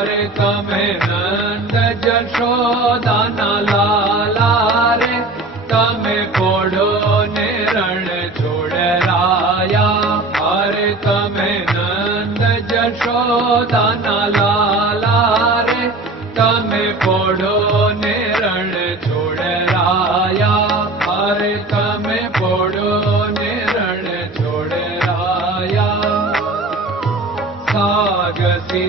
करता में नंद जशोदा नाला रे तमे कोडो ने छोड़ राया हरे तमे नंद जशोदा नाला रे तमे कोडो ने छोड़ राया हरे तमे कोडो ने छोड़ राया सागसी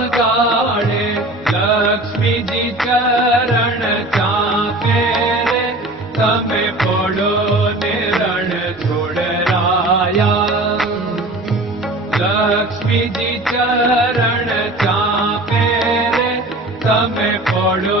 लक्ष्मी चरणो निर्ण छोडराया लक्ष्मी जी चरण रे तमे पड़ो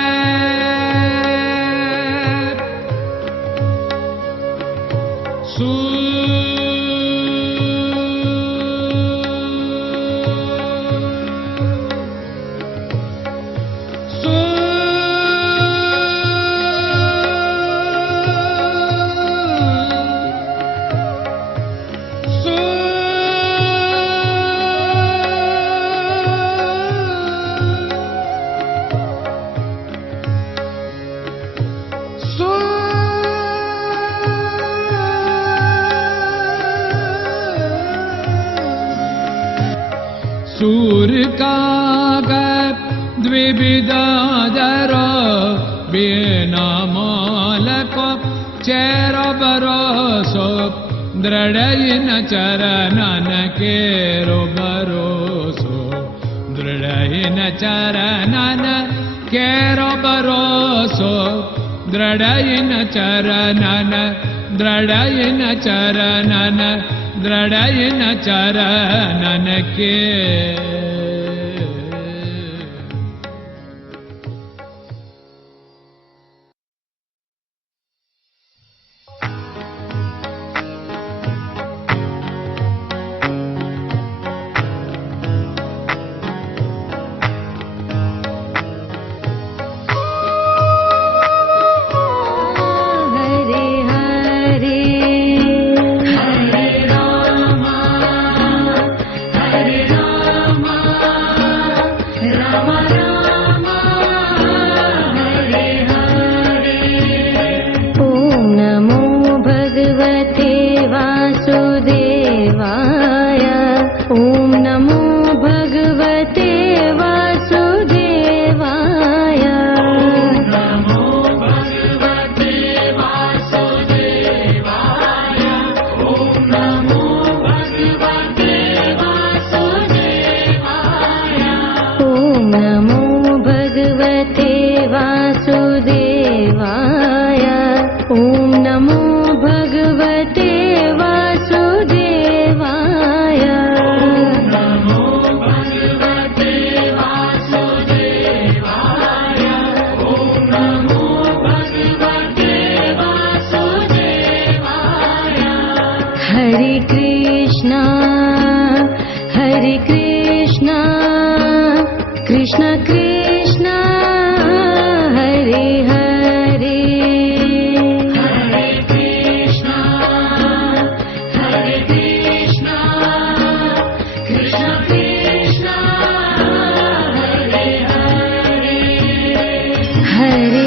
ग्विधरो बोल को चेर बरोसो द्रढयिन चरन भरोसो दृढयिन चरणन केरो भरोसो दृढयिन चरणन दृढयिन चरणन ದೃಢಯನ ನನಕ್ಕೆ नमो भगवते